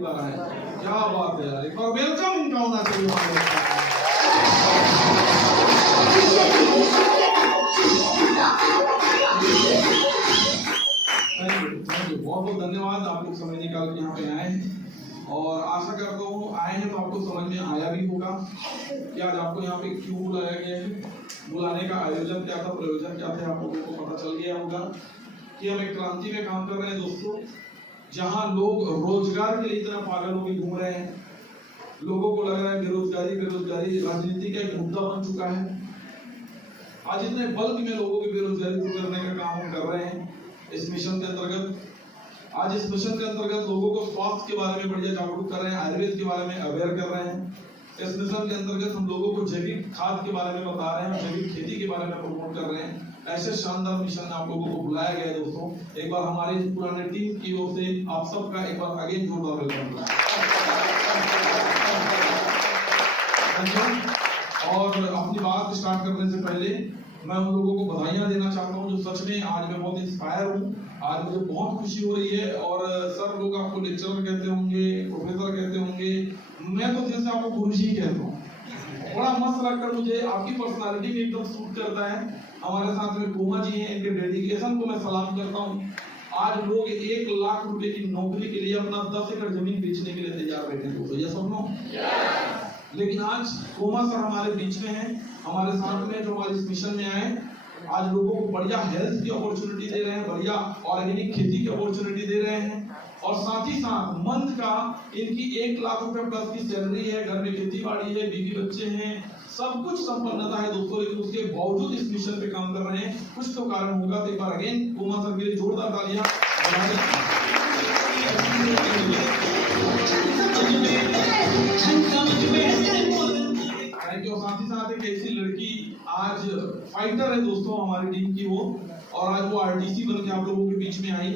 पहली बार आए। क्या बात है यार, एक बार वेलकम उनका होना चाहिए हमारे। थैंक यू, बहुत बहुत धन्यवाद। आप लोग समय निकाल के यहाँ पे आए और आशा करता हूँ आए हैं तो आपको समझ में आया भी होगा कि आज आपको यहाँ पे क्यों बुलाया गया है, बुलाने का आयोजन क्या था, प्रयोजन क्या थे, आप लोगों को पता चल गया होगा कि हम एक क्रांति में काम कर रहे हैं दोस्तों, जहाँ लोग रोजगार के लिए इतना पागल होकर घूम रहे हैं। लोगों को लग रहा है बेरोजगारी राजनीति का एक मुद्दा बन चुका है। आज इतने बल्क में लोगों की बेरोजगारी दूर करने का काम हम कर रहे हैं इस मिशन के अंतर्गत। आज इस मिशन के अंतर्गत लोगों को स्वास्थ्य के बारे में बढ़िया जागरूक कर रहे हैं, आयुर्वेद के बारे में अवेयर कर रहे हैं। इस मिशन के अंतर्गत हम लोगों को जैविक खाद के बारे में बता रहे हैं, जैविक खेती के बारे में प्रमोट कर रहे हैं। ऐसे शानदार मिशन में आप लोगों को बुलाया गया है दोस्तों। एक बार हमारे पुराने टीम की ओर से आप सबका एक बार आगे जोरदार वेलकम। और अपनी बात स्टार्ट करने से पहले मैं उन लोगों को बधाइयां देना चाहता हूं जो सच में आज मैं बहुत इंस्पायर हूं। आज मुझे बहुत खुशी हो रही है। और सर लोग आपको लेक्चरर कहते होंगे, प्रोफेसर कहते होंगे, मैं तो जैसे आपको गुरुजी कहता हूँ। बड़ा मस्त लगकर मुझे आपकी पर्सनालिटी में एकदम सूट करता है। हमारे साथ में कोमा जी हैं, इनके डेडिकेशन को मैं सलाम करता हूँ। आज लोग 1 लाख रुपए की नौकरी के लिए अपना 10 एकड़ जमीन बेचने के लिए तैयार बैठे हैं दोस्तों, ये सुनो। लेकिन आज कोमा सर हमारे बीच में हैं, हमारे साथ में जो हमारे इस मिशन में आए। आज लोगों को बढ़िया हेल्थ की अपॉर्चुनिटी दे रहे हैं, बढ़िया ऑर्गेनिक खेती की अपॉर्चुनिटी दे रहे हैं। और साथ ही साथ मंथ का इनकी 1 लाख रुपए प्लस की सैलरी है, घर में खेती बाड़ी है, बीवी बच्चे हैं, सब कुछ संपन्नता है दोस्तों। लेकिन उसके बावजूद इस मिशन पे काम कर रहे हैं, कुछ तो कारण होगा। तो एक बार अगेन कोमा सर के लिए जोरदार तालियां। साथ ही साथ एक ऐसी लड़की आज फाइटर है दोस्तों हमारी टीम की वो, और आज वो आरटीसी बन के आप लोगों के बीच में आई।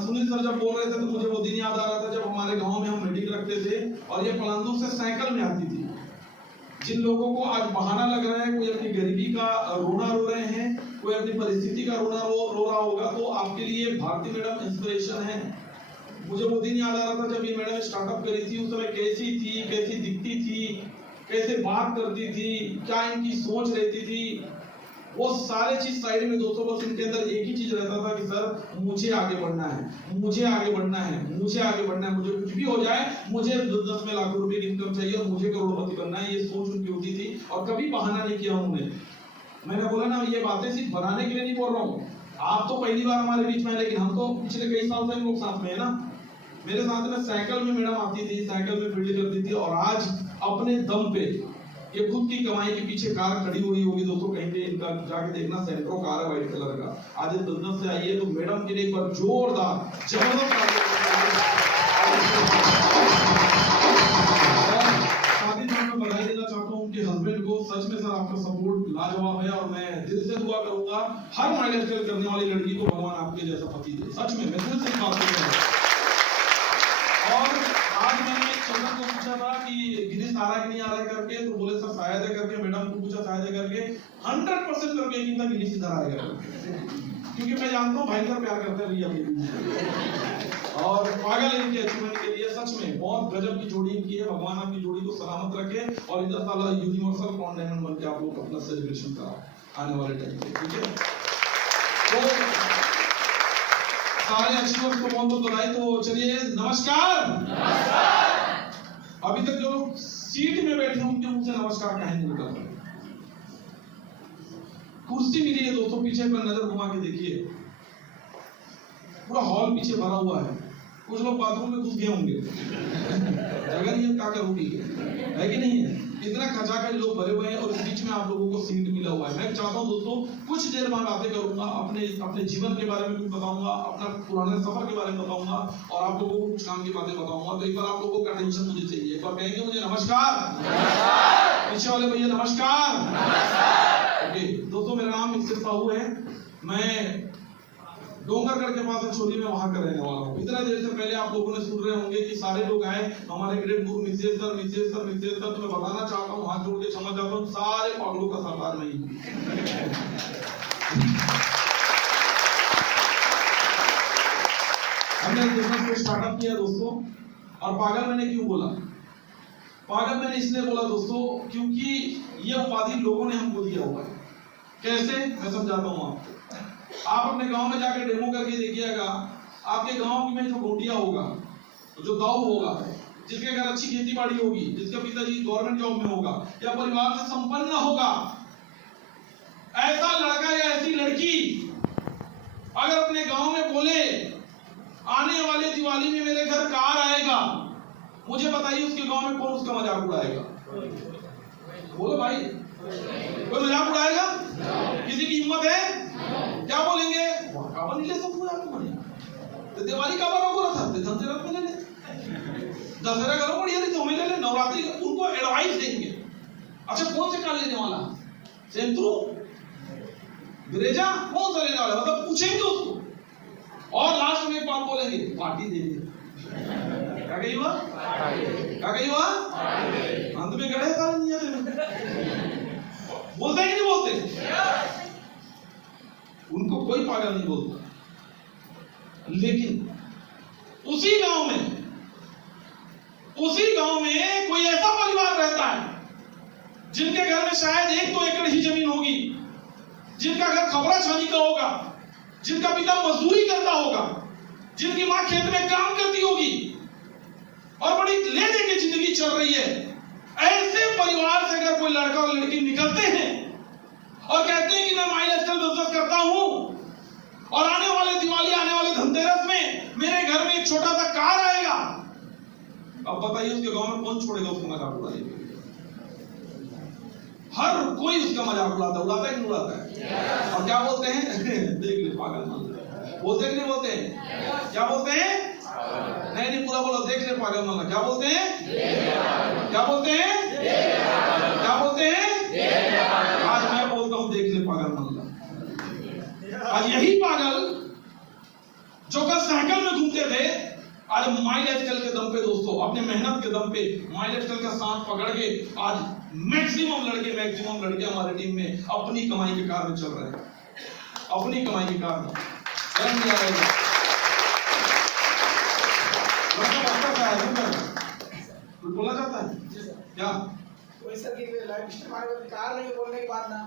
सुनील सर जब बोल रहे थे तो मुझे वो दिन याद आ रहा था जब हमारे गांव में हम मीटिंग रखते थे और ये पलांदू से साइकिल में आती थी। जिन लोगों को आज बहाना लग रहा है, कोई अपनी गरीबी का रोना रो रहे हैं, कोई अपनी परिस्थिति का रोना रो रहा होगा, तो आपके लिए भारती मैडम इंस्पिरेशन है। मुझे वो दिन याद आ रहा था जब ये मैडम स्टार्टअप करी थी, उस समय कैसी थी, कैसी दिखती थी, कैसे बात करती थी, क्या इनकी सोच रहती थी, वो सारे चीज साइड में दोस्तों। बस इनके अंदर एक ही चीज रहता था कि सर मुझे आगे बढ़ना है, मुझे आगे बढ़ना है, मुझे आगे बढ़ना है, मुझे कुछ भी हो जाए, मुझे 10 में लाख रुपए की इनकम चाहिए और मुझे करोड़पति बनना है। ये सोच उनकी होती थी और कभी बहाना नहीं किया उन्होंने। मैंने बोला ना, ये बातें सिर्फ बनाने के लिए नहीं बोल रहा हूँ। आप तो पहली बार हमारे बीच में है, लेकिन हम तो पिछले कई साल से हम लोग साथ में है ना। मेरे साथ में साइकिल में मैडम आती थी, साइकिल में फील्ड करती थी, और आज अपने दम पे ये खुद की कमाई के पीछे कार खड़ी हुई होगी दोस्तों, कहीं पे इनका जाके देखना, सेंट्रो कार है व्हाइट कलर का। आज इस बिजनेस से आई है, तो मैडम के लिए एक बार जोरदार जबरदस्त बधाई देना चाहता हूँ उनके हस्बैंड को। सच में सर आपका सपोर्ट लाजवाब है और मैं दिल से दुआ करूंगा हर माइलेज करने वाली लड़की को भगवान आपके जैसा पति दे। सच में मैं दिल से बात कर रहा हूँ। और आज मैंने चंदन को पूछा था कि गिरीश आ रहा है कि नहीं आ रहा है करके, तो बोले सर शायद है करके। मैडम को पूछा शायद है करके, 100% करके यकीन था गिरीश इधर आएगा, क्योंकि मैं जानता हूँ भाई का प्यार करते हैं भैया और पागल इनके अचीवमेंट के लिए। सच में बहुत गजब की जोड़ी इनकी है। भगवान आपकी जोड़ी को सलामत रखे और इधर साला यूनिवर्सल कॉन्डेंट बन के आप लोग अपना सेलिब्रेशन करा आने वाले टाइम पे, ठीक है। तो सारे अचीवर्स को बहुत बहुत बधाई। तो चलिए नमस्कार। अभी तक जो लोग सीट में बैठे हैं उनके मुंह से नमस्कार कहीं नहीं निकल रहा। कुर्सी मिली है दोस्तों, पीछे पर नजर घुमा के देखिए, पूरा हॉल पीछे भरा हुआ है। कुछ लोग बाथरूम में घुस गए होंगे, जगह नहीं है, क्या करोगी, है कि नहीं है। इतना खचाखच लोग भरे हुए हैं और इस बीच में आप लोगों को सीट मिला हुआ है। मैं चाहता हूं दोस्तों कुछ देर बाद बातें करूंगा, अपने जीवन के बारे में कुछ बताऊंगा, अपना पुराने सफर के बारे में बताऊंगा और आप लोगों को कुछ काम की बातें बताऊंगा। तो एक बार आप लोगों का अटेंशन मुझे चाहिए। एक बार कहेंगे मुझे नमस्कार। पीछे वाले भैया नमस्कार। ओके दोस्तों, मेरा नाम मिस्टर साहू है। मैं डोंगरगढ़ के पास छोरी में वहां का रहने वाला हूँ। इतना देर से पहले आप लोगों ने सुन रहे होंगे कि सारे लोग आए, हमारे ग्रेट गुरु मिसेज सर। तो मैं बताना चाहता हूँ, हाथ जोड़ के क्षमा चाहता हूँ, सारे पागलों का सरदार नहीं। हमने बिजनेस को स्टार्टअप किया दोस्तों, और पागल मैंने क्यों बोला? पागल मैंने इसलिए बोला दोस्तों क्योंकि ये उपाधि लोगों ने हमको दिया हुआ है। कैसे, मैं समझाता हूँ आपको। आप अपने गांव में जाकर डेमो करके देखिएगा, आपके गांव में जो गोटिया होगा, जो दाऊ होगा, जिसके घर अच्छी खेती बाड़ी होगी, जिसके पिताजी गवर्नमेंट जॉब में होगा या परिवार से संपन्न होगा, ऐसा लड़का या ऐसी लड़की अगर अपने गांव में बोले आने वाले दिवाली में मेरे घर कार आएगा, मुझे बताइए उसके गांव में कौन उसका मजाक उड़ाएगा? बोलो भाई, कोई मजाक उड़ाएगा? किसी की हिम्मत है? क्या बोलेंगे? काबा नहीं ले सकूंगा तो दिवाली का बाबा बोला था, धनतेरस में ले ले, दशहरा करो बढ़िया, नहीं तो हमें ले ले, नवरात्रि उनको एडवाइस देंगे। अच्छा कौन से कार लेने वाला? सेंट्रो, ब्रेजा, कौन सा लेने वाला? मतलब पूछेंगे उसको और लास्ट में एक बात बोलेंगे, पार्टी देंगे। क्या कही हुआ? क्या कही हुआ? अंत में गड़े साल नहीं आते, बोलते हैं कि नहीं बोलते? उनको कोई पागल नहीं बोलता। लेकिन उसी गांव में कोई ऐसा परिवार रहता है जिनके घर में शायद 1-2 एकड़ ही जमीन होगी, जिनका घर खबरा छानी का होगा, जिनका पिता मजदूरी करता होगा, जिनकी मां खेत में काम करती होगी और बड़ी ले दे के जिंदगी चल रही है। ऐसे परिवार से अगर कोई लड़का और लड़की निकलते हैं और कहते हैं कि मैं माइलस्टोन बिजनेस करता हूं और आने वाले दिवाली, आने वाले धनतेरस में मेरे घर में एक छोटा सा कार आएगा, अब बताइए उसके गांव में कौन छोड़ेगा उसका मजाक उड़ाने? हर कोई उसका मजाक उड़ाता है कि नहीं उड़ाता है? और क्या बोलते हैं? देख ले पागल मान, बोलते कि नहीं बोलते हैं? क्या बोलते हैं? नहीं पूरा बोलो, देख ले पागल मान। क्या बोलते हैं? क्या बोलते हैं? क्या बोलते हैं? आज मैं बोलता हूं देख ले पागल मान। आज यही पागल जो कल साइकिल में घूमते थे, आज माइल आजकल के दम पे दोस्तों, अपने मेहनत के दम पे माइल आजकल का सांस पकड़ के आज मैक्सिमम लड़के हमारे टीम में अपनी कमाई के कार में चल रहे हैं, अपनी कमाई के कार में। कुछ बोला जाता है क्या? वैसा कि कार नहीं बोलने की बात ना,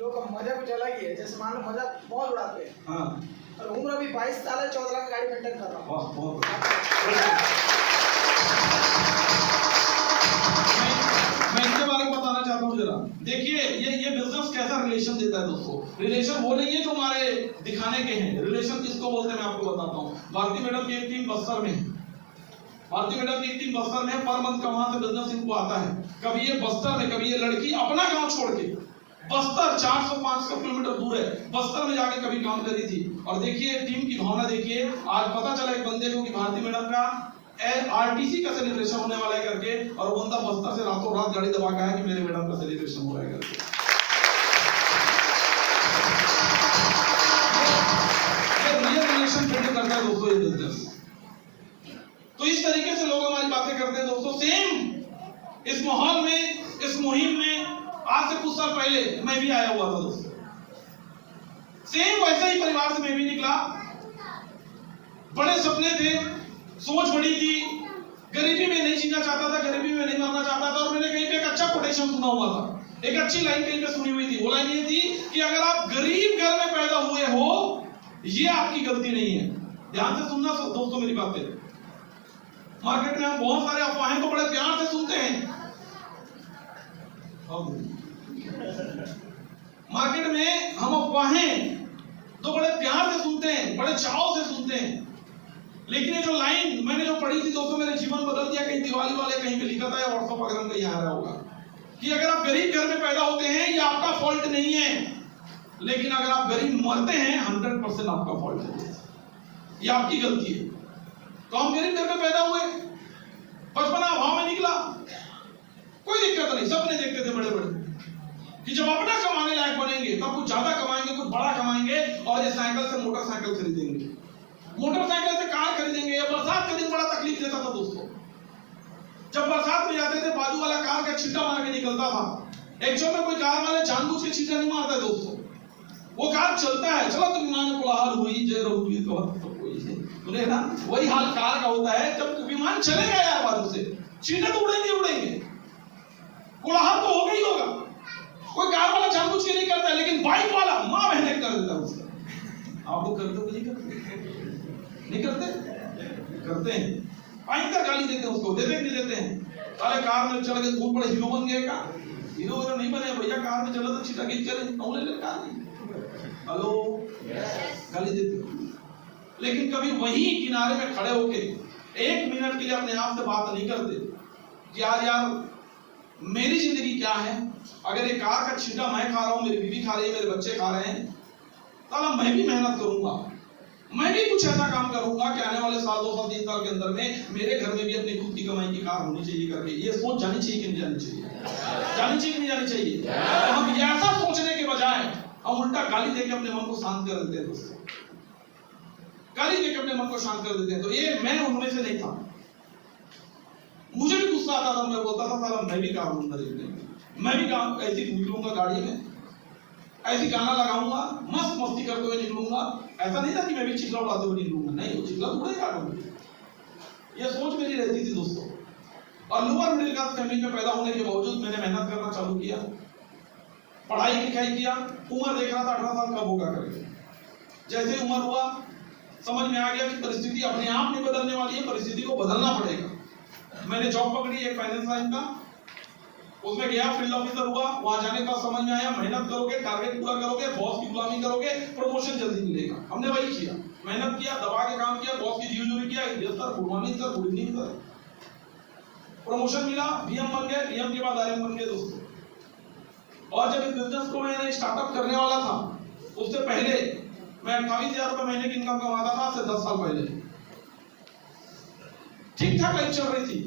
लोग का मजा कुछ अलग ही है। जैसे मान लो मजा बहुत उड़ाते हैं। हाँ। और उम्र अभी 22 साल है, 14 लाख गाड़ी मेंटेन कर रहा हूँ। वाह बहुत। मैं इसके बारे में बताना चाहता हूँ जरा। देखिए ये बिजनेस कैसा रिलेशन देता है दोस्तों। रिलेशन वो नहीं है जो हमारे दिखाने के हैं। रिलेशन किसको बोलते हैं मैं आपको बताता हूँ। भारती मैडम की एक टीम बस्तर में है, भारती मैडम की एक टीम बस्तर में, पर मंथ का वहां से बिजनेस इनको आता है। कभी ये बस्तर में, कभी ये लड़की अपना गांव छोड़ के बस्तर 400-500 किलोमीटर दूर है, बस्तर में जाके कभी काम करी थी। और देखिए टीम की भावना देखिए। आज पता चला एक बंदे को कि भारती मैडम का आरटीसी का सेलिब्रेशन होने वाला है करके, और बंदा बस्तर से रातों रात गाड़ी दबा के आया कि मेरे मैडम का सेलिब्रेशन हो रहा है करके। ये रिलेशन बिल्ड करता है दोस्तों ये बिजनेस। तो इस तरीके से लोग हमारी बातें करते हैं दोस्तों। सेम इस माहौल में, इस मुहिम में आज से कुछ साल पहले मैं भी आया हुआ था दोस्तों। सेम वैसे ही परिवार से मैं भी निकला। बड़े सपने थे, सोच बड़ी थी, गरीबी में नहीं जीना चाहता था, गरीबी में नहीं मरना चाहता था। और मैंने कहीं पे एक अच्छा कोटेशन सुना हुआ था, एक अच्छी लाइन कहीं पे सुनी हुई थी। वो लाइन ये थी कि अगर आप गरीब घर में पैदा हुए हो, ये आपकी गलती नहीं है। ध्यान से सुनना दोस्तों मेरी बातें। मार्केट में हम बहुत सारे अफवाहें को बड़े प्यार से सुनते हैं। मार्केट में हम अफवाहें तो बड़े प्यार से सुनते हैं, बड़े चाव से सुनते हैं। लेकिन ये जो लाइन मैंने जो पढ़ी थी दोस्तों, मेरे जीवन बदल दिया। कहीं दिवाली वाले कहीं पे लिखा था या व्हाट्सएप अगर कहीं आ रहा होगा कि अगर आप गरीब घर में पैदा होते हैं ये आपका फॉल्ट नहीं है, लेकिन अगर आप गरीब मरते हैं 100% आपका फॉल्ट है, ये आपकी गलती है। तो हम गरीब घर में पैदा हुए, बचपना अभाव में निकला, कोई दिक्कत नहीं। सपने देखते थे बड़े बड़े कि जब अपना कमाने लायक बनेंगे तब कुछ ज्यादा कमाएंगे, कुछ बड़ा कमाएंगे और ये साइकिल से मोटरसाइकिल खरीदेंगे, मोटरसाइकिल से कार खरीदेंगे। ये बरसात के दिन बड़ा तकलीफ देता था दोस्तों। जब बरसात में जाते थे, बाजू वाला कार का छिट्टा मार के निकलता था। एक्चुअल में कोई कार वाले जानबूझ के छिट्टा नहीं मारता है दोस्तों, वो कार चलता है। चलो तो विमान कोलाहल हुई, जय रघुवीर कवच, सुने ना, वही हाल कार का होता है। जब विमान चलेगा यार बाजू से, चींटे तो उड़ेंगे उड़ेंगे, कोलाहल तो होगा ही होगा। कोई कार वाला जानबूझ के नहीं करता है, लेकिन बाइक वाला मां बहने कर देता है उसका। आप लोग करते हो नहीं करते? नहीं करते? करते हैं। भयंकर गाली देते हैं उसको, देते नहीं देते हैं। अरे कार में चढ़ के खूब बड़े हीरो बन गए का? हीरो वगैरह नहीं बने भैया, कार में चला तो छिटा खींच करे कार नहीं। हेलो, गाली देते हो। लेकिन कभी वही किनारे में खड़े होके 1 मिनट के लिए अपने आप से बात नहीं करते कि यार मेरी जिंदगी क्या है? अगर ये कार का छींटा मैं खा रहा हूं, मेरी बीवी खा रही है, मेरे बच्चे खा रहे हैं, साला मैं भी मेहनत करूंगा, मैं भी कुछ ऐसा काम करूंगा कि आने वाले साल 2 साल 3 साल के अंदर में मेरे घर में भी अपनी खुद की कमाई की कार होनी चाहिए करके ये सोच जानी चाहिए कि नहीं जानी चाहिए? जानी चाहिए कि नहीं जानी चाहिए? तो हम ऐसा सोचने के बजाय हम उल्टा गाली देके अपने मन को शांत कर देते हैं दोस्तों, गाली देके अपने मन को शांत कर देते हैं। तो ये मैं उनमें से नहीं था। मुझे भी गुस्सा आता था, मैं बोलता था साला मैं भी कार लूंगा, मैं भी काम ऐसे निकलूंगा गाड़ी में, ऐसी गाना लगाऊंगा, मस्त मस्ती करते हुए निकलूंगा। ऐसा नहीं था कि मैं भी चिल्ला उड़ाते हुए निकलूंगा, नहीं, वो चिल्ला उड़ेगा काटूंगा। ये सोच मेरी रहती थी दोस्तों। और लोअर मिडिल क्लास फैमिली में पैदा होने के बावजूद मैंने मेहनत करना चालू किया, पढ़ाई लिखाई किया। उम्र देख रहा था 18 साल कब होगा करके। जैसे उम्र हुआ समझ में आ गया कि परिस्थिति अपने आप नहीं बदलने वाली है, परिस्थिति को बदलना पड़ेगा। मैंने जॉब पकड़ी एक फाइनेंस लाइन का, उसमें गया, फील्ड ऑफिसर हुआ। वहां जाने के बाद समझ में आया मेहनत करोगे, टारगेट पूरा करोगे, बॉस की गुलामी करोगे, प्रमोशन जल्दी मिलेगा। हमने वही किया, मेहनत किया, दबा के काम किया, बॉस की जीवजूरी किया, yes sir, good morning sir, good evening sir, promotion मिला, बीएम बन गए, बीएम के बाद आरएम बन गए दोस्तों। और जब इस बिजनेस को मैंने स्टार्टअप करने वाला था, उससे पहले मैं 28,000 रुपए महीने की इनकम कमाता था, से 10 साल पहले। ठीक ठाक लाइफ चल रही थी,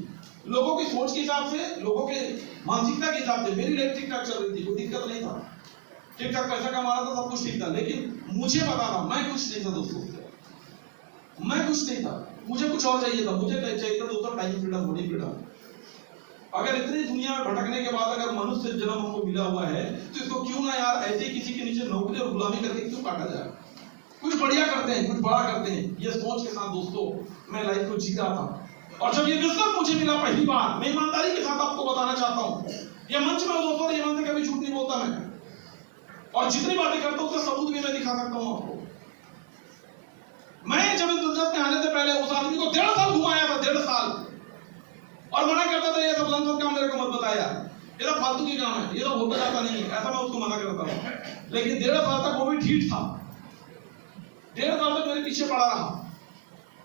लोगों की सोच के हिसाब से, लोगों के मानसिकता के हिसाब से मेरी लाइफ ठीक ठाक चल रही थी, कोई दिक्कत नहीं था, ठीक ठाक पैसा कमा रहा था, सब कुछ ठीक था। लेकिन मुझे पता था मैं कुछ नहीं था दोस्तों, मैं कुछ नहीं था, मुझे कुछ और चाहिए था। मुझे चाहिए था दोस्तों टाइम फ्रीडम, बॉडी फ्रीडम। अगर इतनी दुनिया में भटकने के बाद अगर मनुष्य जन्म हमको मिला हुआ है, तो इसको क्यों ना यार ऐसे किसी के नीचे नौकरी और गुलामी करके क्यों काटा जाए? कुछ बढ़िया करते हैं, कुछ बड़ा करते हैं, ये सोच के साथ दोस्तों मैं लाइफ को जी रहा था। और जब ये बिजनेस मुझे मिला पहली बार, मैं ईमानदारी के साथ आपको बताना चाहता हूँ, ये मंच में दोस्तों ये मन से कभी झूठ नहीं बोलता मैं, और जितनी बातें करता हूँ उसका सबूत भी मैं दिखा सकता हूँ आपको। मैं जब इस बिजनेस में आने से पहले उस आदमी को 1.5 साल घुमाया था, 1.5 साल, और मना करता था ये सब लंच काम मेरे को मत बताया, ये सब फालतू की काम है, ये तो होता जाता नहीं है, ऐसा मैं उसको मना करता था। लेकिन 1.5 साल तक वो भी ठीक था, 1.5 साल तक मेरे पीछे पड़ा रहा,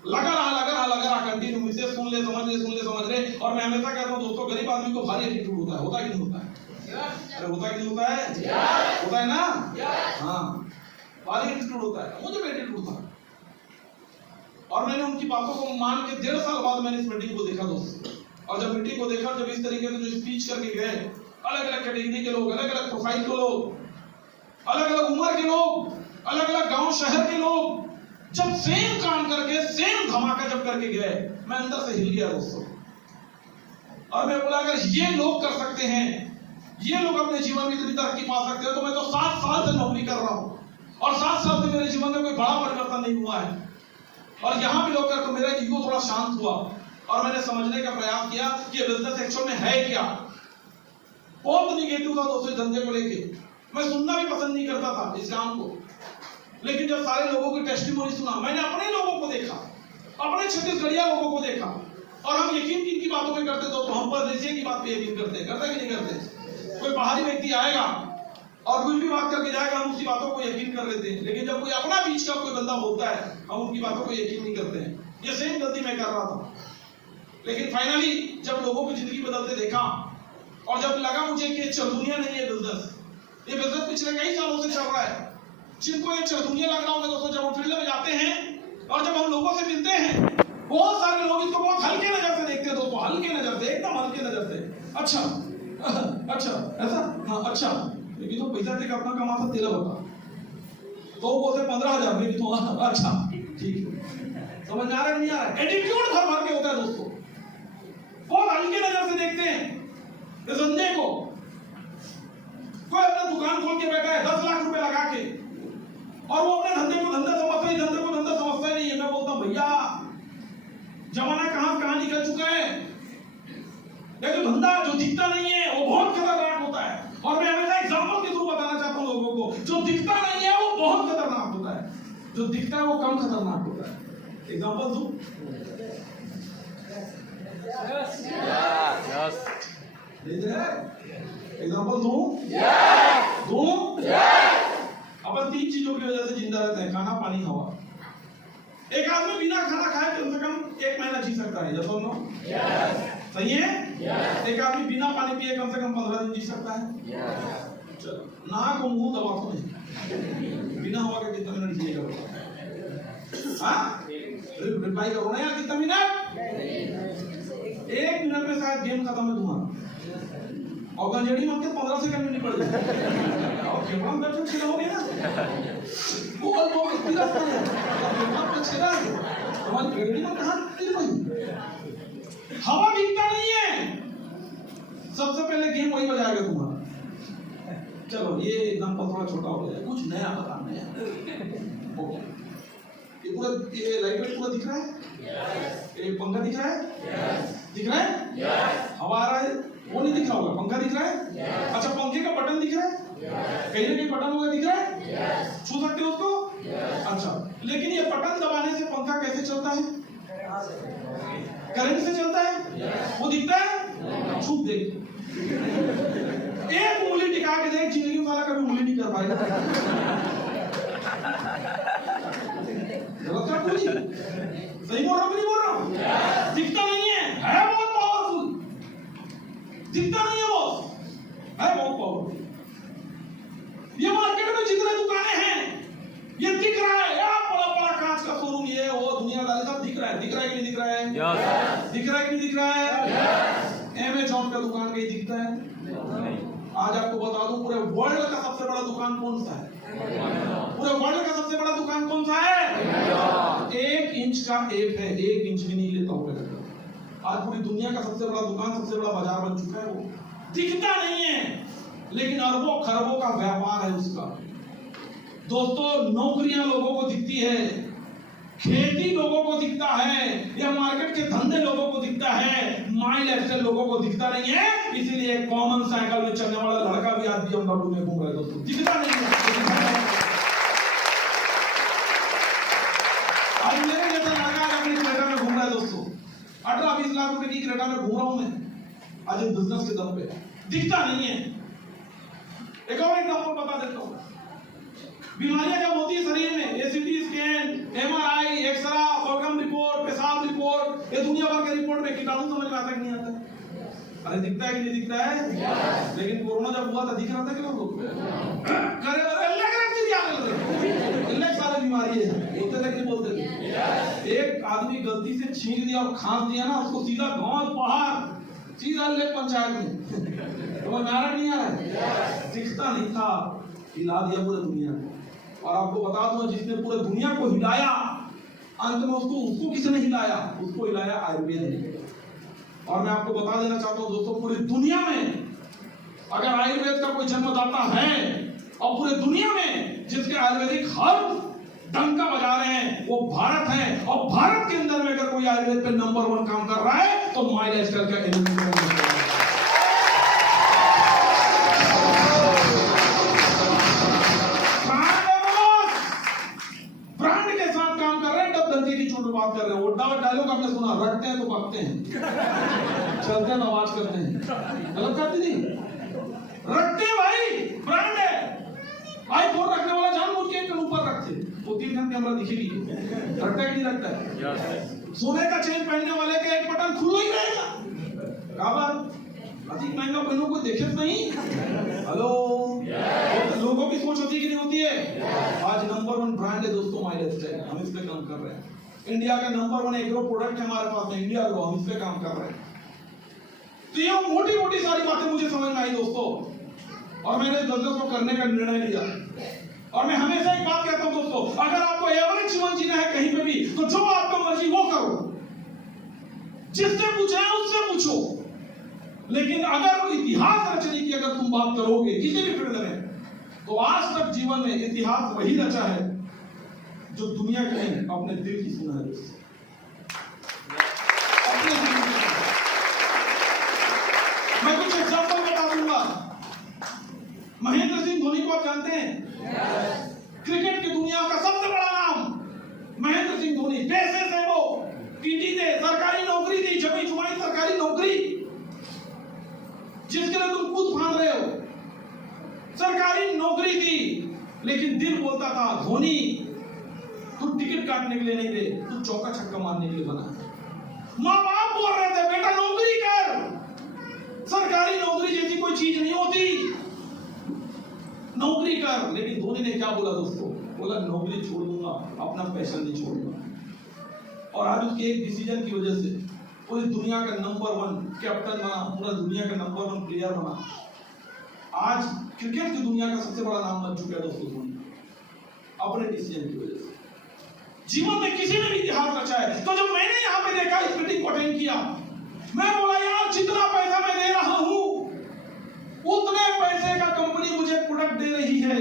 लगा रहा कंटिन्यू, मुझसे सुन ले समझ ले। और मैं हमेशा कहता हूँ दोस्तों, गरीब आदमी को भारी एटीट्यूड होता है, होता कि नहीं होता है? अरे होता कि नहीं होता है? होता है ना? हाँ, भारी एटीट्यूड होता है, मुझे भी एटीट्यूड था। और मैंने उनकी बातों को मान के 1.5 साल बाद मैंने इस मीटिंग को देखा दोस्तों। और जब मीटिंग को देखा, जब इस तरीके से जो स्पीच करके गए, अलग अलग कैटेगरी के लोग, अलग अलग प्रोफाइल के लोग, अलग अलग उम्र के लोग, अलग अलग गांव शहर के लोग, जब सेम काम करके सेम धमाका जब करके गए, मैं अंदर से हिल गया दोस्तों। और मैं बोला अगर ये लोग कर सकते हैं, ये लोग अपने जीवन में इतनी तरक्की पा सकते हैं, तो मैं तो 7 साल से नौकरी कर रहा हूं और 7 साल से मेरे जीवन में कोई बड़ा परिवर्तन नहीं हुआ है। और यहां भी लोग कर, तो मेरा ईगो थोड़ा शांत हुआ और मैंने समझने का प्रयास किया कि बिजनेस एक्चुअल में है क्या। बहुत निगेटिव था दोस्तों इस धंधे को लेके, मैं सुनना भी पसंद नहीं करता था इस काम को। लेकिन जब सारे लोगों की टेस्टिमोनी सुना, मैंने अपने लोगों को देखा, अपने छत्तीसगढ़िया लोगों को देखा, और हम यकीन किन बातों पे करते तो हम परदेसी की बात पे यकीन करते हैं, करते कि नहीं करते? कोई बाहरी व्यक्ति आएगा और कुछ भी बात करके जाएगा, हम उसकी बातों को यकीन कर लेते हैं। लेकिन जब कोई अपना बीच का कोई बंदा होता है, हम उनकी बातों को यकीन नहीं करते हैं। ये सेम गलती मैं कर रहा था। लेकिन फाइनली जब लोगों की जिंदगी बदलते देखा, और जब लगा मुझे कि चरदुनिया नहीं है बिजनेस, ये बिजनेस पिछले कई सालों से चल रहा है। जिनको ये चरदुनिया लग रहा होगा दोस्तों, जब हम फील्ड में जाते हैं और जब हम लोगों से मिलते हैं, बहुत सारे लोग इसको बहुत हल्के नजर से देखते हैं दोस्तों, हल्के नजर से, एकदम हल्के नजर से। अच्छा ऐसा, हाँ अच्छा, लेकिन तो पैसा देख अपना कमाता, तेरा बता, तो बोलते 15,000 में भी तो अच्छा ठीक है। समझ आ रहा है नहीं आ रहा है? एटीट्यूड भर भर के होता है दोस्तों, बहुत हल्के नजर से देखते हैं इस धंधे को। कोई अपना दुकान खोल के बैठा है 10 लाख रुपए लगा के, और वो अपने धंधे को धंधा समझता ही नहीं है। मैं बोलता हूं भैया जमाना कहां निकल चुका है। लेकिन बंदा जो दिखता नहीं है वो बहुत खतरनाक होता है। और मैं हमेशा एग्जांपल के थ्रू बताना चाहता हूं लोगों को, जो दिखता नहीं है वो बहुत खतरनाक होता है, जो दिखता है वो कम खतरनाक होता है। एग्जांपल दूं? एग्जांपल दूं? अपन 3 चीजों की वजह से जिंदा रहते हैं, खाना, पानी, हवा। एक आदमी बिना खाना खाए कम से कम 1 महीना जी सकता है, यस और नो? सही है? एक आदमी बिना पानी पिए कम से कम 15 दिन जी सकता है। चलो, नाक और मुंह दबा तो नहीं, बिना हवा के कितना मिनट जिएगा? हाँ, रिप्लाई करो ना यार, कितना मिनट? 1 मिनट में शायद गेम खत्म है तुम्हारा, और गंजेड़ी मांगते 15 सेकंड में निकल जाए, और कैमरा में बैठे छिड़ोगे ना, बोल बोल इतनी रास्ता है, कैमरा पे छिड़ा है, तुम्हारी गंजेड़ी में कहाँ टिक गई? हवा दिखता नहीं है, सबसे पहले गेम वही बजाएगा तुम्हारा। चलो ये एग्जांपल थोड़ा छोटा हो गया, कुछ नया बताना है। ओके, ये पूरा, ये लाइट वेट पूरा दिख रहा है? ये पंखा दिख रहा है? दिख रहा है? हवा आ रहा है? वो नहीं दिख रहा होगा, पंखा दिख रहा है? अच्छा, पंखे का बटन दिख रहा है? कहीं ना कहीं बटन होगा, दिख रहा है? छू सकते हो उसको? अच्छा, लेकिन ये बटन दबाने से पंखा कैसे चलता है? करंट से चलता है? वो दिखता है? छू देख, एक उंगली टिका के देख, जिंदगी वाला कभी उंगली नहीं कर पाएगा। गलत क्या बोली? सही बोल रहा हूं कि नहीं बोल रहा हूं? दिखता नहीं है बहुत पावरफुल, दिखता नहीं है वो, है बहुत पावरफुल। ये मार्केट में जितने दुकानें हैं, ये दिख रहा है यार, बड़ा बड़ा कांच का शोरूम, ये वो दुनियादारी सब दिख रहा है, दिख रहा है कि नहीं दिख रहा है? दिख रहा है कि नहीं दिख रहा है? अमेज़न का दुकान कहीं दिखता है? आज आपको बता दूं, पूरे वर्ल्ड का सबसे बड़ा दुकान कौन सा है? पूरे वर्ल्ड का सबसे बड़ा दुकान कौन सा है? 1 इंच का ऐप है, 1 इंच भी नहीं लेता होगा। आज पूरी दुनिया का सबसे बड़ा दुकान, सबसे बड़ा बाजार बन चुका है। वो दिखता नहीं है, लेकिन अरबों खरबों का व्यापार है उसका। दोस्तों, नौकरियां लोगों को दिखती है, खेती लोगों को दिखता है, या मार्केट के धंधे लोगों को दिखता है, माई लाइफस्टाइल लोगों को दिखता नहीं है। इसीलिए कॉमन साइकिल में चलने वाला लड़का भी आज BMW में घूम रहा है दोस्तों, दिखता नहीं है। आज मेरे जैसा लड़का अपनी क्रेटा में घूम रहा है दोस्तों, 18-20 लाख रुपए की क्रेटा में घूम रहा हूं मैं आज इस बिजनेस के दम पे, दिखता नहीं है। एक और एग्जांपल बता देता हूं, बीमारियां जब होती है शरीर में, एसीटी स्कैन, MRI, एक्सरा, बलगम रिपोर्ट, पेशाब रिपोर्ट, ये दुनिया भर के रिपोर्ट में कीटाणु समझ में आता है कि नहीं आता? अरे दिखता है कि नहीं दिखता है? लेकिन कोरोना जब हुआ था दिख रहा था कि लोगों को? सारी बीमारी है, बोलते थे कि नहीं बोलते थे? एक आदमी गलती से छींक दिया और खांस दिया ना, उसको सीधा गांव पहाड़, सीधा ले पंचायत में, तो नारायण नहीं आ रहा है, दिखता नहीं था, हिला दिया पूरी दुनिया को। और आपको बता दूं, जिसने पूरी दुनिया को हिलाया, अंत में उसको किसने हिलाया? उसको हिलाया आयुर्वेद ने। और मैं आपको बता देना चाहता हूं दोस्तों, पूरी दुनिया में अगर आयुर्वेद का कोई जन्मदाता है, और पूरी दुनिया में जिसके आयुर्वेदिक हर्ब डंका बजा रहे हैं, वो भारत है। और भारत के अंदर में अगर कोई आयुर्वेद पे नंबर 1 काम कर रहा है तो माई लाइफस्टाइल का बात कर रहे हैं। वो डायलॉग आपने सुना, रटते हैं तो भागते हैं, चलते हैं तो आवाज करते हैं, गलत करती नहीं, रटते हैं भाई, ब्रांड है। आईफोन रखने वाला जानबूझ के ऊपर रखते, वो 3 घंटे कैमरा दिखेगी, रखता है कि नहीं रखता है? सोने का चेन पहनने वाले का एक बटन खुला ही रहेगा, अधिक महंगा पहनो कोई देखे नहीं। हेलो, लोगों की सोच होती है कि नहीं होती है? आज नंबर 1 ब्रांड है दोस्तों माई लाइफस्टाइल, हम इस पे काम कर रहे हैं। इंडिया का नंबर 1 एग्रो प्रोडक्ट है हमारे पास में, इंडिया को, हम इस पे काम कर रहे हैं। तो ये मोटी मोटी सारी बातें मुझे समझ में आई दोस्तों, और मैंने इस बिजनेस को करने का निर्णय लिया। और मैं हमेशा एक बात कहता हूं दोस्तों, अगर आपको एवरेज जीवन जीना है कहीं पे भी, तो जो आपका मर्जी वो करो, जिससे पूछना है उससे पूछो, लेकिन अगर इतिहास रचने की अगर तुम बात करोगे किसी भी फील्ड में, तो आज तक जीवन में इतिहास वही रचा है जो दुनिया के नहीं, अपने दिल की सुना है। जानते हैं? क्रिकेट की दुनिया का सबसे बड़ा नाम महेंद्र सिंह धोनी। पैसे से वो टीटी थे, सरकारी नौकरी थी, छपी छुपाई सरकारी नौकरी, जिसके लिए तुम खुद फांद रहे हो, सरकारी नौकरी थी, लेकिन दिल बोलता था धोनी तू टिकट काटने के लिए नहीं थे, तू चौका छक्का मारने के लिए बना है। माँ बाप बोल रहे थे बेटा नौकरी कर, सरकारी नौकरी जैसी कोई चीज नहीं होती, नौकरी कर। लेकिन धोनी ने क्या बोला दोस्तों? बोला नौकरी छोड़ दूंगा, अपना पैशन नहीं छोड़ूंगा। और आज उसके एक डिसीजन की वजह से पूरी दुनिया का नंबर 1 कैप्टन बना, पूरा दुनिया का नंबर 1 प्लेयर बना। आज क्रिकेट की दुनिया का सबसे बड़ा नाम बन चुका है दोस्तों धोनी, अपने डिसीजन की वजह से। जीवन में किसी ने भी इतिहास रचा है। तो जब मैंने यहाँ पे देखा, इस मीटिंग को अटेंड किया, मैं बोला यार जितना पैसा मैं दे रहा हूं उतने पैसे का कंपनी मुझे प्रोडक्ट दे रही है,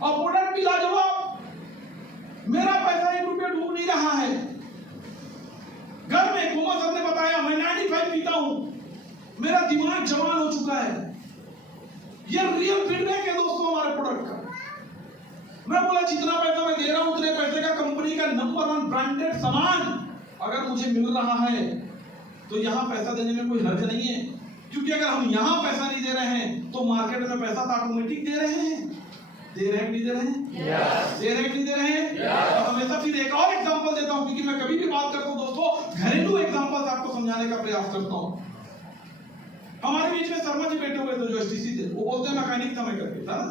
और प्रोडक्ट भी लाजवाब, मेरा पैसा 1 रुपया डूब नहीं रहा है। घर में कोमल सर ने बताया मैं 95 पीता हूं, मेरा दिमाग जवान हो चुका है। ये रियल फीडबैक है दोस्तों हमारे प्रोडक्ट का। मैं बोला जितना पैसा मैं दे रहा हूं उतने पैसे का कंपनी का नंबर 1 ब्रांडेड सामान अगर मुझे मिल रहा है तो यहां पैसा देने में कोई हर्ज नहीं है, क्योंकि अगर हम यहां पैसा नहीं दे रहे हैं तो मार्केट में पैसा तो ऑटोमेटिक दे रहे हैं। दे रहे हैं नहीं दे रहे हैं? दे रहे हैं नहीं दे रहे हैं? और हमेशा फिर एक और एग्जांपल देता हूं, क्योंकि मैं कभी भी बात करता हूं दोस्तों घरेलू एग्जांपल आपको समझाने का प्रयास करता हूं। हमारे बीच में शर्मा जी बैठे हुए थे जो एसटीसी थे, वो बोलते हैं मैकेनिक था, मैं करके था ना।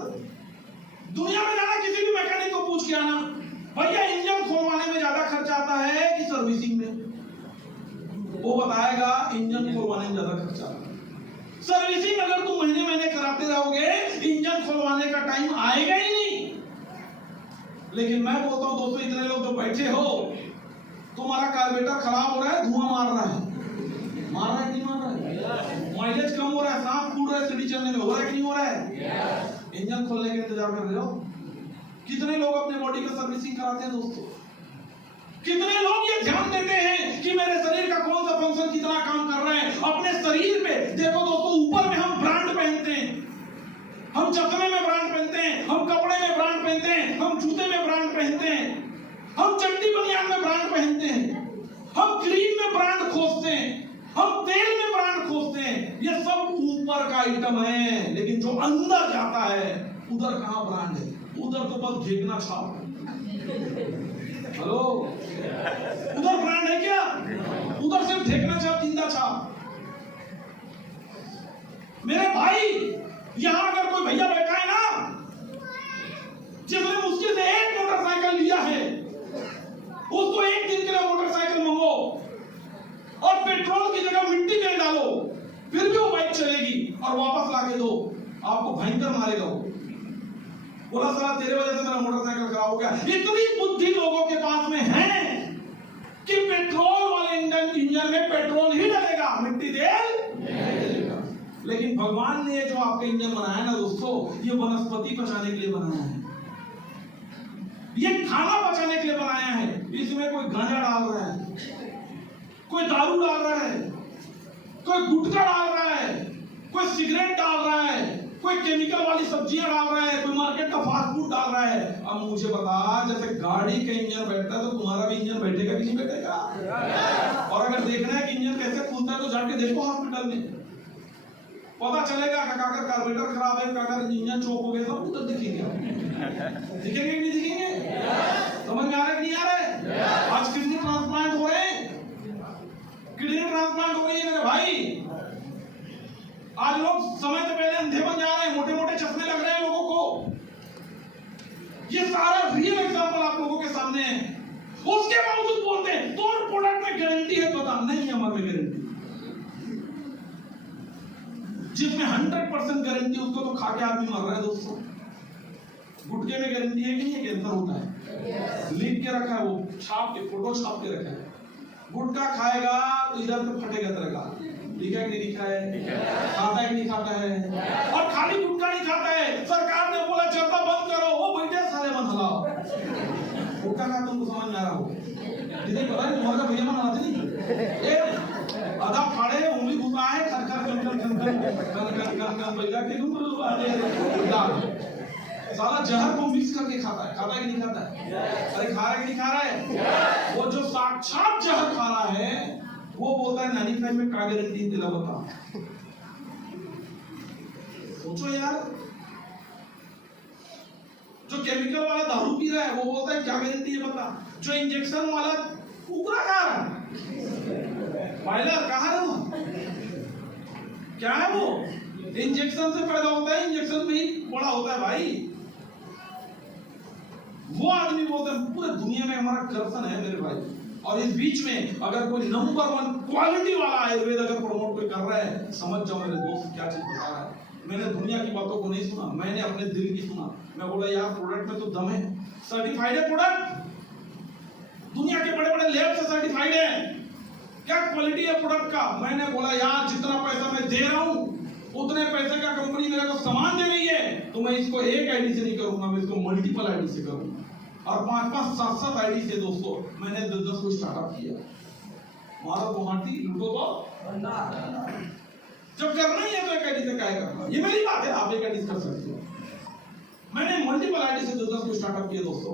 दुनिया में जाना किसी भी मैकेनिक को पूछ के आना, भैया इंजन खोलवाने में ज्यादा खर्चा आता है कि सर्विसिंग में? वो बताएगा इंजन खोलवाने में ज्यादा खर्चा आता है। सर्विसिंग अगर तुम महीने महीने कराते रहोगे इंजन खोलवाने का टाइम आएगा ही नहीं। लेकिन मैं बोलता हूं दोस्तों इतने लोग जो बैठे हो, तुम्हारा कार्बोरेटर खराब हो रहा है, धुआं मार रहा है, मार रहा है नहीं मार रहा है, माइलेज कम हो रहा है, सांस फूल रहा है, सीढ़ी चलने में हो रहा है कि नहीं हो रहा है? इंजन खोलने का इंतजार कर रहे हो? कितने लोग अपने बॉडी का सर्विसिंग कराते हैं दोस्तों? कितने लोग ये ध्यान देते हैं कि मेरे शरीर का कौन सा फंक्शन कितना काम कर रहा है? अपने शरीर पे देखो दोस्तों, ऊपर में हम ब्रांड पहनते हैं, हम चश्मे में ब्रांड पहनते हैं, हम कपड़े में ब्रांड पहनते हैं, हम जूते में ब्रांड पहनते हैं, हम चड्डी बनियान में ब्रांड पहनते हैं, हम क्रीम में ब्रांड खोजते हैं, हम तेल में ब्रांड खोजते हैं। ये सब ऊपर का आइटम है, लेकिन जो अंदर जाता है उधर कहां ब्रांड है? उधर तो बस घेगना छाप। हेलो, उधर ब्रांड है क्या? उधर सिर्फ ढेकना छाप, जिंदा छाप। मेरे भाई यहां अगर कोई भैया बैठा है ना जिसने मुश्किल से एक मोटरसाइकिल लिया है, उसको एक दिन के लिए मोटरसाइकिल मंगो और पेट्रोल की जगह मिट्टी तेल डालो, फिर भी वो बाइक चलेगी, और वापस लाके दो, आपको भयंकर मारेगा वो। बोला साला तेरे वजह से मेरा मोटरसाइकिल खराब हो गया। इतनी बुद्धि लोगों के पास में है कि पेट्रोल वाले इंजन में पेट्रोल ही डलेगा, मिट्टी तेल नहीं डलेगा। लेकिन भगवान ने जो आपका इंजन बनाया ना दोस्तों, ये वनस्पति बचाने के लिए बनाया है, ये खाना बचाने के लिए बनाया है। इसमें कोई गांजा डाल रहा है, कोई दारू डाल रहा है, कोई गुटखा डाल रहा है, कोई सिगरेट डाल रहा है, कोई केमिकल वाली सब्जियां डाल रहा है, कोई मार्केट का फास्ट फूड डाल रहा है। अब मुझे बता, जैसे गाड़ी का इंजन बैठता है तो तुम्हारा भी इंजन बैठेगा कि नहीं बैठेगा? और अगर देखना है कि इंजन कैसे खुलता है तो जाके देखो हॉस्पिटल में, पता चलेगा कि अगर कार्बोरेटर खराब है, अगर इंजन चोक हो गया, सब उधर दिखेंगे। दिखेंगे कि नहीं दिखेंगे? समझ में आ रहा है कि नहीं आ रहा है? आज किडनी ट्रांसप्लांट हो रहे हैं, किडनी ट्रांसप्लांट हो रही है मेरे भाई। आज लोग समय से पहले अंधे बन जा रहे हैं, मोटे मोटे चश्मे लग रहे हैं लोगों को। ये सारा रियल एग्जांपल आप लोगों के सामने है। उसके बावजूद बोलते हैं तो प्रोडक्ट में गारंटी है, पता नहीं हमारे में गारंटी। जिसमें 100% गारंटी, उसको तो खा के आदमी मर रहा है दोस्तों। गुटके में गारंटी है कि नहीं? कैंसर होता है, लिख के रखा है, वो छाप के, फोटो छाप के रखा है। गुटखा खाएगा तो इधर से फटेगा तेरा, लिखा है कि नहीं लिखा है? खाता है कि नहीं खाता है? और खाली गुटखा नहीं खाता है, सरकार ने बोला चलता बंद करो, वो बैठे सारे मन हलाओ। गुटखा खा तुमको समझ में आ रहा हो? जिसे पता है तुम्हारा भैया मन आते नहीं, आधा फाड़े उंगली घुसा है, खर खर खन खन खन खन खन खन खन खन बैठा के साला जहर को मिक्स करके खाता है कि नहीं खाता है? अरे खा रहा है कि नहीं खा रहा है? वो जो साक्षात जहर खा रहा है वो बोलता है 95 में का गारंटी दिला बता। सोचो यार, जो केमिकल वाला दारू पी रहा है वो बोलता है क्या गारंटी है बता। जो इंजेक्शन वाला कुकरा खा रहा है, बॉयलर कहा है वो, क्या है वो? इंजेक्शन से पैदा होता है, इंजेक्शन में ही बड़ा होता है भाई। वो आदमी बोलते हैं पूरे दुनिया में हमारा करप्शन है मेरे भाई। और इस बीच में अगर कोई नंबर 1 क्वालिटी वाला आयुर्वेद अगर प्रमोट कोई कर रहा है, समझ जाओ मेरे दोस्त क्या चीज बता रहा है। मैंने दुनिया की बातों को नहीं सुना, मैंने अपने दिल की सुना। मैं बोला यार प्रोडक्ट में तो दम है, सर्टिफाइड है प्रोडक्ट, दुनिया के बड़े बड़े लैब से सर्टिफाइड है, क्या क्वालिटी है प्रोडक्ट का। मैंने बोला यार जितना पैसा मैं दे रहा हूं उतने पैसे का कंपनी मेरे को सामान दे रही है, तो मैं इसको एक आईडी से नहीं करूंगा, मैं इसको मल्टीपल आईडी से करूंगा। और 5-5, 7-7 आईडी से दोस्तों मैंने 10-10 को स्टार्टअप किया। मारो गुवाहाटी लूटो तो जब करना ही है तो एक आईडी से क्या करना, ये मेरी बात है, आप एक आईडी कर सकते हो। मैंने मल्टीपल आईडी से 10-10 को स्टार्टअप किया दोस्तों।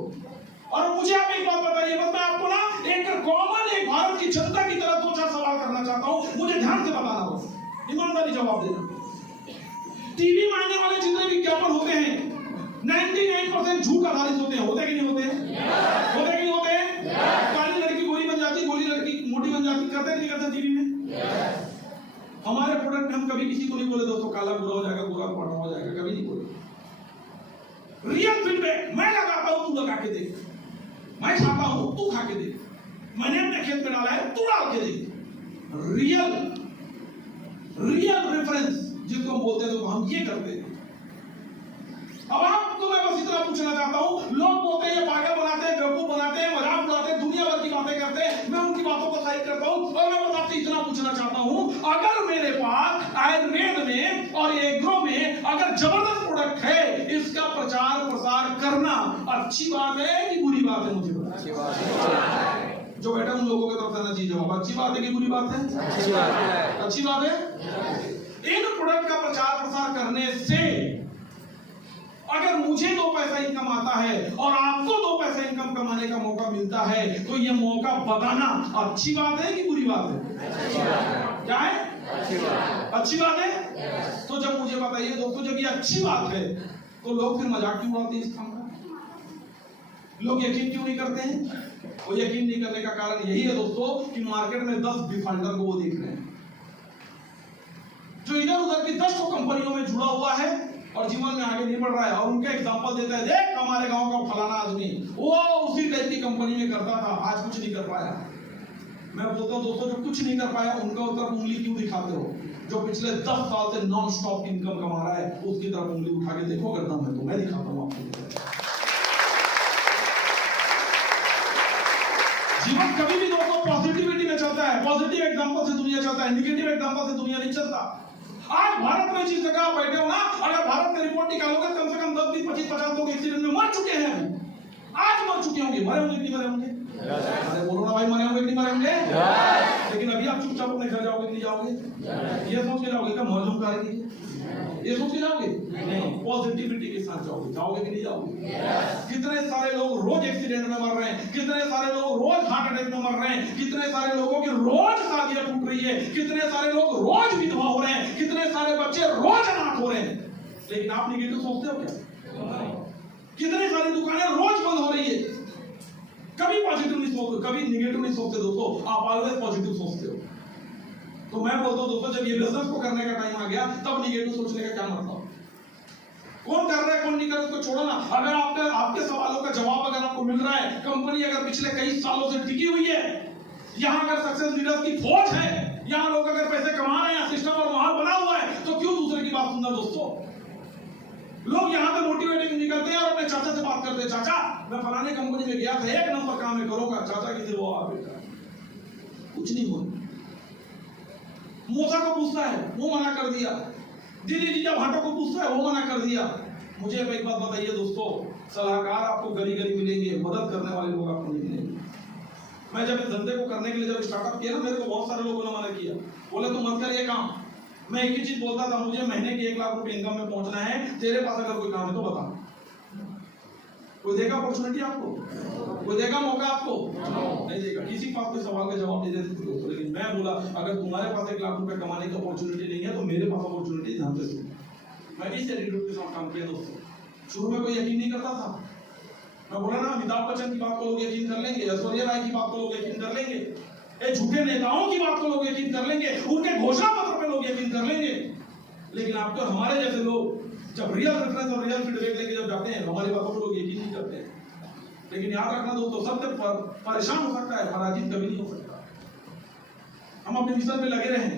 और मुझे आप एक बात बताइए, बस मैं आपको ना एक कॉमन एक भारत की जनता की तरह 2-4 सवाल करना चाहता हूं, मुझे ध्यान से बताना, बस ईमानदारी जवाब देना। टीवी में आने वाले जितने विज्ञापन होते हैं 99% झूठ आधारित होते हैं, होते कि नहीं होते? होते कि नहीं होते? काली लड़की गोरी बन जाती, गोरी लड़की मोटी बन जाती, करते नहीं करते टीवी में? हमारे प्रोडक्ट में हम कभी किसी को नहीं बोले दोस्तों काला बुरा हो जाएगा, गोरा पाटा हो जाएगा, कभी नहीं बोले। रियल फीडबैक मैं लगाता हूं, तू लगा के देख, मैं खाता हूं तू खा के देख, मैंने अपने खेत में डाला है तू डाल के देख। रियल रेफरेंस जिसको हम बोलते हैं तो हम ये करते हैं। अब आपको मैं बस इतना पूछना चाहता हूं, लोग बोलते हैं ये पागल बनाते हैं, बेवकूफ बनाते हैं, मजाक उड़ाते हैं, दुनिया भर की बातें करते हैं, मैं उनकी बातों को साइड करता हूं। और मैं बस आपसे इतना पूछना चाहता हूं, अगर मेरे पास आयुर्वेद में और एग्रो में अगर जबरदस्त प्रोडक्ट है, इसका प्रचार प्रसार करना अच्छी बात है कि बुरी बात है? मुझे अच्छी बात है। जो बेटा उन लोगों की तरफ से ना चीज जवाब, अच्छी बात है कि बुरी बात है? अच्छी बात है। अच्छी बात है। इन प्रोडक्ट का प्रचार प्रसार करने से अगर मुझे 2 पैसा इनकम आता है और आपको 2 पैसा इनकम कमाने का मौका मिलता है, तो ये मौका बताना अच्छी बात है कि बुरी बात है? अच्छी बात है। क्या है? अच्छी बात है। अच्छी बात है। तो जब मुझे बताइए दोस्तों, जब ये अच्छी बात है तो लोग फिर मजाक क्यों उड़ाते हैं इस काम का? लोग यकीन क्यों नहीं करते हैं? वो यकीन नहीं करने का कारण यही है दोस्तों कि मार्केट में 10 डिफॉल्टर को वो देख रहे हैं, जो इधर उधर की 10 कंपनियों में जुड़ा हुआ है और जीवन में आगे नहीं बढ़ रहा है। और उनके एग्जांपल देता है, देख हमारे गांव का फलाना आदमी वो उसी टाइप की कंपनी में करता था, आज कुछ नहीं कर पाया। मैं बोलता हूं दोस्तों, जो कुछ नहीं कर पाया उनका तरफ उंगली क्यों दिखाते हो? जो पिछले 10 साल से नॉन स्टॉप इनकम कमा रहा है उसकी तरफ उंगली उठा के देखो, अगर दम है तो मैं दिखाता हूं आपको। जीवन कभी भी दोस्तों पॉजिटिविटी में चलता है, पॉजिटिव एग्जांपल से दुनिया चलता है, नेगेटिव एग्जांपल से दुनिया नहीं चलता। आज भारत में जिस जगह बैठे हो ना, अगर भारत में रिपोर्ट निकालोगे कम से कम 10, 20, 25, 50 लोग एक्सीडेंट में मर चुके हैं। आज मर चुके होंगे, मरे होंगे कि नहीं मरे होंगे? अरे बोलो ना भाई, मरे होंगे कि नहीं मरे होंगे? लेकिन अभी आप चुपचाप अपने घर जाओगे कि नहीं जाओगे? ये सोच के जाओगे क्या मर जाऊं करेंगे? ये सोच के जाओगे? नहीं, पॉजिटिविटी के साथ जाओगे। जाओगे कि नहीं जाओगे? कितने सारे लोग रोज एक्सीडेंट में मर रहे हैं, कितने सारे लोग रोज हार्ट अटैक में मर रहे हैं, कितने सारे लोगों की रोज शादियां टूट रही है, कितने सारे लोग रोज विधवा हो रहे हैं, कितने सारे बच्चे रोज अनाथ हो रहे हैं। लेकिन आप निगेटिव सोचते हो क्या? कितनी सारी दुकानें रोज बंद हो रही है। कभी पॉजिटिव नहीं सोचते, कभी निगेटिव नहीं सोचते दोस्तों, आप ऑलवेज पॉजिटिव सोचते हो। तो मैं बोलता हूं दोस्तों, जब ये बिजनेस को करने का टाइम आ गया तब निगेटिव सोचने का क्या मतलब? कौन कर रहा है कौन नहीं कर रहा है उसको छोड़ो ना। अगर आपके सवालों का जवाब अगर आपको मिल रहा है, कंपनी अगर पिछले कई सालों से टिकी हुई है, यहाँ अगर सक्सेस लीडर्स की फौज है, यहाँ लोग अगर पैसे कमा रहे हैं, सिस्टम और माहौल बना हुआ है, तो क्यों दूसरे की बात सुनना दोस्तों? लोग यहाँ पे मोटिवेटिंग निकलते हैं और अपने चाचा से बात करते हैं, चाचा मैं फलाने कंपनी में गया था, 1 नंबर काम है, करोगा? चाचा की वो आ बेटा कुछ नहीं हुआ। मौसा को पूछता है, वो मना कर दिया। दीदी जीजा भाटो को पूछता है, वो मना कर दिया। मुझे एक बात बताइए दोस्तों, सलाहकार आपको गली गली मिलेंगे, मदद करने वाले लोग आपको नहीं मिलेंगे। मैं जब इस धंधे को करने के लिए जब स्टार्टअप किया ना, मेरे को बहुत सारे लोगों ने मना किया, बोले तुम मत कर ये काम। मैं एक ही चीज बोलता था, मुझे महीने की 1 लाख रुपए इनकम में पहुंचना है, तेरे पास अगर कोई काम है तो बता। कोई देगा अपॉर्चुनिटी आपको? कोई देगा मौका आपको? नहीं देगा। किसी को आपके सवाल का जवाब नहीं दे सकते दोस्तों। लेकिन मैं बोला अगर तुम्हारे पास 1 लाख रुपए कमाने की अपॉर्चुनिटी नहीं है तो मेरे पास अपॉर्चुनिटी ध्यान से सुनो। मैं इस एटीट्यूड के साथ काम किया दोस्तों। शुरू में कोई यकीन नहीं करता था। मैं बोला ना अमिताभ बच्चन की बात को लोग यकीन कर लेंगे, ऐश्वर्या राय की बात को लोग यकीन कर लेंगे, ये झूठे नेताओं की बात को लोग यकीन कर लेंगे, उनके घोषणा पत्र पे लोग यकीन कर लेंगे। लेकिन आपको हमारे जैसे लोग जब रियल रेफरेंस और रियल फीडबैक लेके जब जाते हैं हमारी बातों को लोग यकीन नहीं करते हैं। लेकिन याद रखना दोस्तों, सबसे परेशान हो सकता है, पराजित कभी नहीं हो सकता। हम अपने मिशन में लगे रहे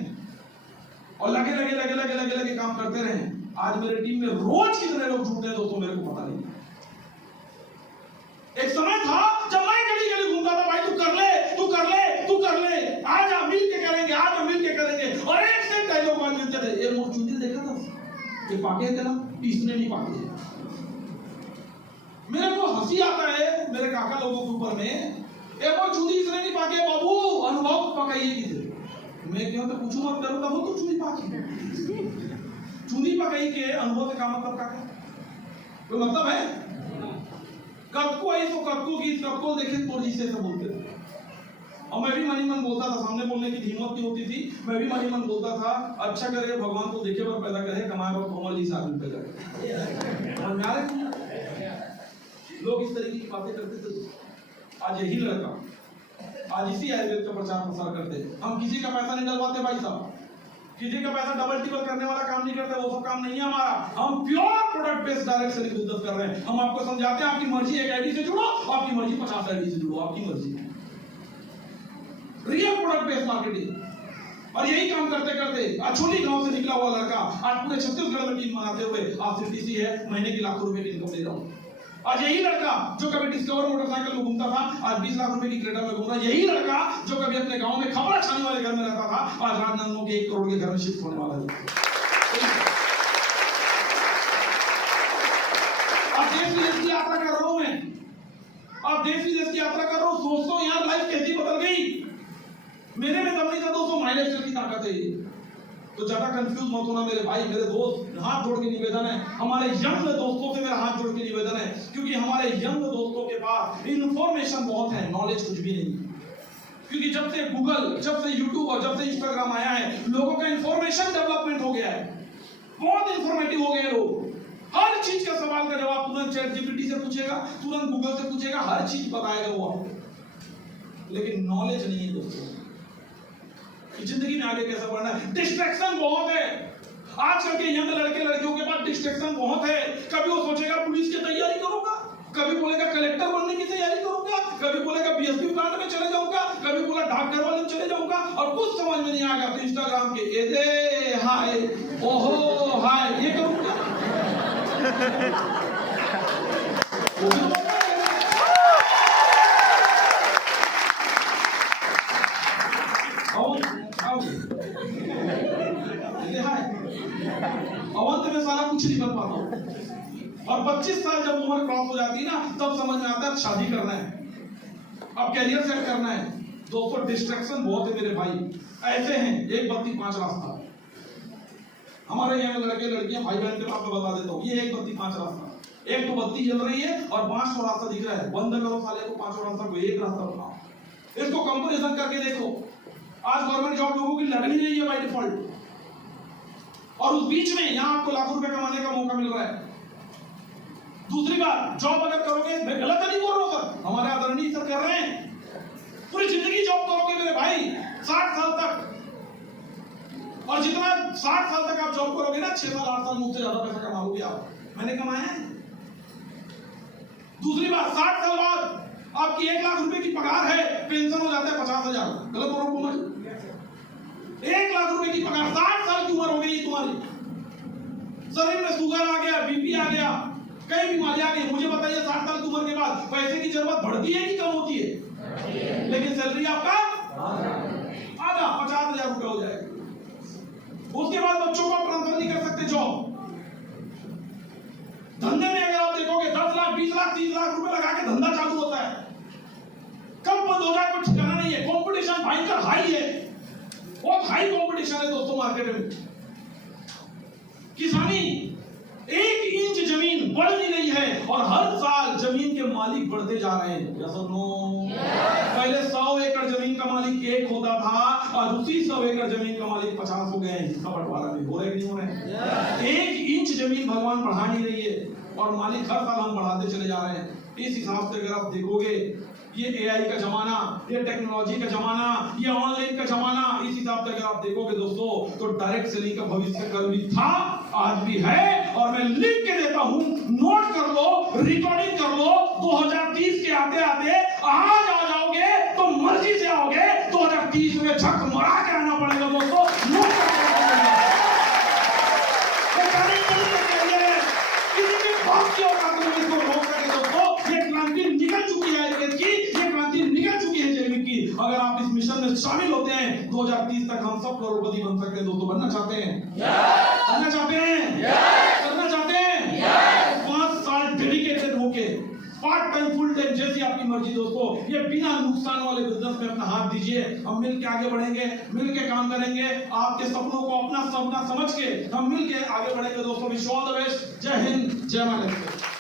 और लगे काम करते रहे। आज मेरे टीम में रोज कितने लोग झूठे हैं दोस्तों मेरे को पता नहीं। एक समय था जब मैं गली घूमता था, भाई तू कर ले, आजा मिल के करेंगे। और एक से डायलॉग बात मिलते थे। ये मोर चुंदी देखा था, ये पाके थे ना, इसने नहीं पाके। मेरे को हंसी आता है मेरे काका लोगों के ऊपर में, ये मोर चुंदी इसने नहीं पाके बाबू, अनुभव पकाइए किसे। मैं क्यों तो पूछूं मत करूंगा, वो तो चुंदी पाकी चुंदी पकाई के अनुभव का मतलब का कोई मतलब है? कब आई तो कब देखे तो जी से बोलते थे। और मैं भी मन ही मन बोलता था, सामने बोलने की हिम्मत नहीं होती थी। मैं भी मन ही मन बोलता था, अच्छा करे भगवान को देखे पर पैदा करे, कमाए पर कोमल जी से आदमी पैदा करे। लोग इस तरीके की बातें करते थे। आज यही लड़का आज इसी आयुर्वेद का प्रचार प्रसार करते। हम किसी का पैसा नहीं डलवाते भाई साहब, किसी का पैसा डबल टिबल करने वाला काम नहीं करते, वो सब काम नहीं है हमारा। हम pure product based direct selling business कर रहे हैं। हम आपको समझाते हैं, आपकी मर्जी 1 आईडी से जुड़ो, आपकी मर्जी 50 आईडी से जुड़ो, आपकी मर्जी। Real product based marketing. और यही काम करते करते आज छोटी गांव से निकला हुआ लड़का आज पूरे छत्तीसगढ़ में टीम बनाते हुए आज सीटीसी है, महीने की लाखों रुपए की इनकम ले रहा हूं। आज यही लड़का जो कभी डिस्कवर मोटरसाइकिल में घूमता था आज 20 लाख रुपए की क्रेटा में घूम रहा है। यही लड़का जो कभी अपने गांव में खबर छाने वाले घर में रहता था आज राजनांदगांव के 1 करोड़ के घर में शिफ्ट होने वाला है। अब देश विदेश की यात्रा कर रहा हूं मैं, अब देश विदेश की यात्रा कर रहा हूं, सोचता हूं यार लाइफ कैसी बदल गई। मेरे में दम नहीं था दोस्तों, माइलेज की ताकत है ये। तो ज्यादा कंफ्यूज मत होना मेरे भाई, मेरे दोस्त। हाथ जोड़ के निवेदन है, हमारे यंग दोस्तों से मेरा हाथ जोड़ के निवेदन है, क्योंकि हमारे यंग दोस्तों के पास इंफॉर्मेशन बहुत है, नॉलेज कुछ भी नहीं। क्योंकि जब से गूगल, जब से यूट्यूब और जब से इंस्टाग्राम आया है, लोगों का इंफॉर्मेशन डेवलपमेंट हो गया है, बहुत इंफॉर्मेटिव हो गए लोग। हर चीज का सवाल का जवाब तुरंत चैट जीपीटी से पूछेगा, तुरंत गूगल से पूछेगा, हर चीज बताएगा वो आपको। लेकिन नॉलेज नहीं है दोस्तों कि जिंदगी में आगे कैसे बढ़ना है। डिस्ट्रैक्शन बहुत है आजकल के यंग लड़के लड़कियों के पास, डिस्ट्रैक्शन बहुत है। कभी वो सोचेगा पुलिस की तैयारी करूंगा, कभी बोलेगा कलेक्टर बनने की तैयारी करूंगा, कभी बोलेगा बीएसपी प्लांट में चले जाऊंगा, कभी बोला डाकघर वाले में चले जाऊंगा, और कुछ समझ में नहीं आएगा तो इंस्टाग्राम के ए हाय ओहो हाय ये करूंगा। अवंत में सारा कुछ नहीं बन पाता हूं। और 25 साल जब उम्र क्रॉस हो जाती है ना, तब समझ में आता है शादी करना है, अब कैरियर सेट करना है। दोस्तों डिस्ट्रैक्शन बहुत है मेरे भाई, ऐसे हैं 1 बत्ती 5 रास्ता। हमारे यहाँ लड़के लड़कियां भाई बहन के आपको बता देता हूँ, ये 1 बत्ती 5 रास्ता। एक तो बत्ती जल रही है और 5 रास्ता दिख रहा है, बंद करो साले को 5 रास्ता को, 1 रास्ता बनाओ। इसको कंपैरिजन करके देखो, आज गवर्नमेंट जॉब लोगों की लग नहीं रही है बाय डिफॉल्ट, और उस बीच में यहां आपको लाखों रुपए कमाने का मौका मिल रहा है। दूसरी बात, जॉब अगर करोगे, मैं गलत नहीं बोल रहा हूं सर, हमारे आदरणीय सर कर रहे हैं, पूरी जिंदगी जॉब करोगे मेरे भाई 60 साल तक, और जितना 60 साल तक आप जॉब करोगे ना, 6 साल 8 साल मुझसे ज्यादा पैसा कमाओगे आप। मैंने कमाया है। दूसरी बात, 60 साल बाद आपकी 1 लाख रुपए की पगार है, पेंशन हो जाता है 50,000। गलत बोल रहा हूं? 1 लाख रुपए की पगार, 60 साल की उम्र हो गई तुम्हारी, शरीर में शुगर आ गया, बीपी आ गया, कई बीमारियां आ गई। मुझे बताइए 60 साल की उम्र के बाद पैसे की जरूरत बढ़ती है कि कम होती है? लेकिन सैलरी आपका आधा 50,000 रुपए हो जाएगा। उसके बाद बच्चों को ट्रांसफर नहीं कर सकते जॉब। धंधे में अगर आप देखोगे 10 लाख 20 लाख 30 लाख रुपए लगा के धंधा चालू होता है, कब बंद हो जाए कोई ठिकाना नहीं है। कंपटीशन भयंकर हाई है, बहुत हाई कंपटीशन है दोस्तों मार्केट में। किसानी 1 इंच जमीन बढ़ भी रही है और हर साल जमीन के मालिक बढ़ते जा रहे हैं। यस और नो? पहले 100 एकड़ जमीन का मालिक 1 होता था और उसी 100 एकड़ जमीन का मालिक 50 हो गए हैं। इसका बंटवारा भी हो रहा है कि नहीं हो रहा है? 1 इंच जमीन भगवान बढ़ा नहीं रही है और मालिक हर साल हम बढ़ाते चले जा रहे हैं। इस हिसाब से अगर आप देखोगे, ये एआई का जमाना, ये टेक्नोलॉजी का जमाना, ये ऑनलाइन का जमाना, इस हिसाब से अगर आप देखोगे दोस्तों, तो डायरेक्ट सेलिंग का भविष्य कल भी था, आज भी है। और मैं लिख के देता हूं, नोट कर लो, रिकॉर्डिंग कर लो। 2030 के आते आते आज आ जाओगे तो मर्जी से आओगे, 2030 में झक मरा के आना पड़ेगा दोस्तों। नोट कर अगर आप इस मिशन में शामिल होते हैं, 2030 तक हम सब करोड़पति बन सकते हैं दोस्तों। बनना चाहते हैं? बनना चाहते हैं? करना चाहते हैं? 5 साल डेडिकेटेड होके, पार्ट टाइम फुल टाइम जैसी आपकी मर्जी दोस्तों, ये बिना नुकसान वाले बिजनेस में अपना हाथ दीजिए। हम मिल के आगे बढ़ेंगे, मिल के काम करेंगे, आपके सपनों को अपना सपना समझ के हम मिल के आगे बढ़ेंगे दोस्तों। Wish all the best. जय हिंद, जय महाराष्ट्र।